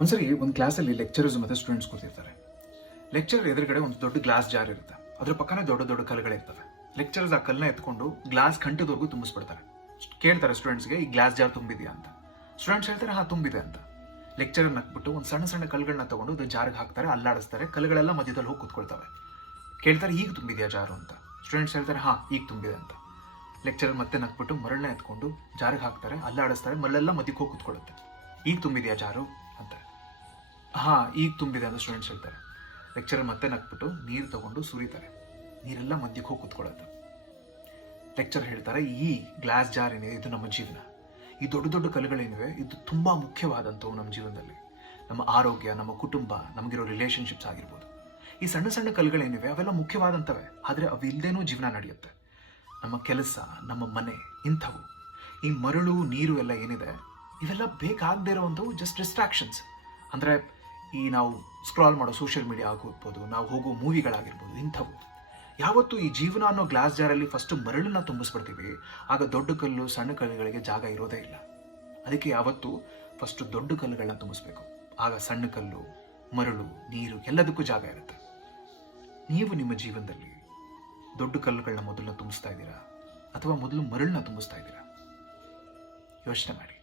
ಒಂದ್ಸರಿ ಒಂದು ಕ್ಲಾಸಲ್ಲಿ ಲೆಕ್ಚರರ್ಸ್ ಮತ್ತು ಸ್ಟೂಡೆಂಟ್ಸ್ ಕೂತಿರ್ತಾರೆ. ಲೆಕ್ಚರರ್ ಎದುರುಗಡೆ ಒಂದು ದೊಡ್ಡ ಗ್ಲಾಸ್ ಜಾರ್ ಇರುತ್ತೆ. ಅದ್ರ ಪಕ್ಕನೇ ದೊಡ್ಡ ದೊಡ್ಡ ಕಲ್ಲುಗಳಿರ್ತವೆ. ಲೆಕ್ಚರರ್ಸ್ ಆ ಕಲ್ಲನ್ನ ಎತ್ಕೊಂಡು ಗ್ಲಾಸ್ ಕಂಠದವರೆಗೂ ತುಂಬಿಸ್ಬಿಡ್ತಾರೆ. ಕೇಳ್ತಾರೆ ಸ್ಟೂಡೆಂಟ್ಸ್ಗೆ ಈ ಗ್ಲಾಸ್ ಜಾರ್ ತುಂಬಿದೆಯಾ? ಅಂತ. ಸ್ಟೂಡೆಂಟ್ಸ್ ಹೇಳ್ತಾರೆ, ಹಾ, ತುಂಬಿದೆ ಅಂತ. ಲೆಕ್ಚರರ್ ನಕ್ಬಿಟ್ಟು ಒಂದು ಸಣ್ಣ ಸಣ್ಣ ಕಲ್ಗಳನ್ನ ತಗೊಂಡು ಅದು ಜಾರ್ಗೆ ಹಾಕ್ತಾರೆ, ಅಲ್ಲಾಡಿಸ್ತಾರೆ ಕಲ್ಗಳೆಲ್ಲ ಮಧ್ಯದಲ್ಲಿ ಹೋಗಿ ಕೂತ್ಕೊಳ್ತವೆ. ಕೇಳ್ತಾರೆ, ಈಗ ತುಂಬಿದೆಯಾ ಜಾರು ಅಂತ. ಸ್ಟೂಡೆಂಟ್ಸ್ ಹೇಳ್ತಾರೆ, ಹಾ, ಈಗ ತುಂಬಿದೆ ಅಂತ. ಲೆಕ್ಚರರ್ ಮತ್ತೆ ನಕ್ಬಿಟ್ಟು ಮರಳನ್ನ ಎತ್ಕೊಂಡು ಜಾರಿಗೆ ಹಾಕ್ತಾರೆ, ಅಲ್ಲಾಡಿಸ್ತಾರೆ ಮರಳೆಲ್ಲ ಮಧ್ಯಕ್ಕೆ ಹೋಗಿ ಕೂತ್ಕೊಳ್ಳುತ್ತೆ. ಈಗ ತುಂಬಿದೆಯಾ ಜಾರು ಹಾ, ಈಗ ತುಂಬಿದೆ ಅಂತ ಸ್ಟೂಡೆಂಟ್ಸ್ ಹೇಳ್ತಾರೆ. ಲೆಕ್ಚರರ್ ಮತ್ತೆ ನಕ್ಬಿಟ್ಟು ನೀರು ತಗೊಂಡು ಸುರಿತಾರೆ. ನೀರೆಲ್ಲ ಮಧ್ಯಕ್ಕೆ ಹೋಗಿ ಕುತ್ಕೊಳ್ಳುತ್ತೆ. ಲೆಕ್ಚರ್ ಹೇಳ್ತಾರೆ, ಈ ಗ್ಲಾಸ್ ಜಾರ್ ಏನಿದೆ, ಇದು ನಮ್ಮ ಜೀವನ. ಈ ದೊಡ್ಡ ದೊಡ್ಡ ಕಲ್ಲುಗಳೇನಿವೆ, ಇದು ತುಂಬ ಮುಖ್ಯವಾದಂಥವು ನಮ್ಮ ಜೀವನದಲ್ಲಿ. ನಮ್ಮ ಆರೋಗ್ಯ, ನಮ್ಮ ಕುಟುಂಬ, ನಮಗಿರೋ ರಿಲೇಷನ್ಶಿಪ್ಸ್ ಆಗಿರ್ಬೋದು. ಈ ಸಣ್ಣ ಸಣ್ಣ ಕಲ್ಲುಗಳೇನಿವೆ, ಅವೆಲ್ಲ ಮುಖ್ಯವಾದಂಥವೆ. ಆದರೆ ಅವಿಲ್ಲದೇನೂ ಜೀವನ ನಡೆಯುತ್ತೆ. ನಮ್ಮ ಕೆಲಸ, ನಮ್ಮ ಮನೆ, ಇಂಥವು. ಈ ಮರಳು, ನೀರು ಎಲ್ಲ ಏನಿದೆ, ಇವೆಲ್ಲ ಬೇಕಾಗದೇ ಇರುವಂಥವು ಜಸ್ಟ್ ಡಿಸ್ಟ್ರಾಕ್ಷನ್ಸ್ ಅಂದರೆ ಈ ನಾವು ಸ್ಕ್ರಾಲ್ ಮಾಡೋ ಸೋಷಿಯಲ್ ಮೀಡಿಯಾ ಆಗಿರ್ಬೋದು ನಾವು ಹೋಗೋ ಮೂವಿಗಳಾಗಿರ್ಬೋದು ಇಂಥವು. ಯಾವತ್ತು ಈ ಜೀವನ ಅನ್ನೋ ಗ್ಲಾಸ್ ಜಾರಲ್ಲಿ ಫಸ್ಟ್ ಮರಳನ್ನ ತುಂಬಿಸ್ಬಿಡ್ತೀವಿ. ಆಗ ದೊಡ್ಡ ಕಲ್ಲು, ಸಣ್ಣ ಕಲ್ಲುಗಳಿಗೆ ಜಾಗ ಇರೋದೇ ಇಲ್ಲ. ಅದಕ್ಕೆ ಯಾವತ್ತು ಫಸ್ಟ್ ದೊಡ್ಡ ಕಲ್ಲುಗಳನ್ನ ತುಂಬಿಸ್ಬೇಕು. ಆಗ ಸಣ್ಣ ಕಲ್ಲು, ಮರಳು, ನೀರು ಎಲ್ಲದಕ್ಕೂ ಜಾಗ ಇರುತ್ತೆ. ನೀವು ನಿಮ್ಮ ಜೀವನದಲ್ಲಿ ದೊಡ್ಡ ಕಲ್ಲುಗಳನ್ನ ಮೊದಲನ್ನ ತುಂಬಿಸ್ತಾ ಇದ್ದೀರಾ? ಅಥವಾ ಮೊದಲು ಮರಳನ್ನ ತುಂಬಿಸ್ತಾ ಇದ್ದೀರಾ? ಯೋಚನೆ ಮಾಡಿ.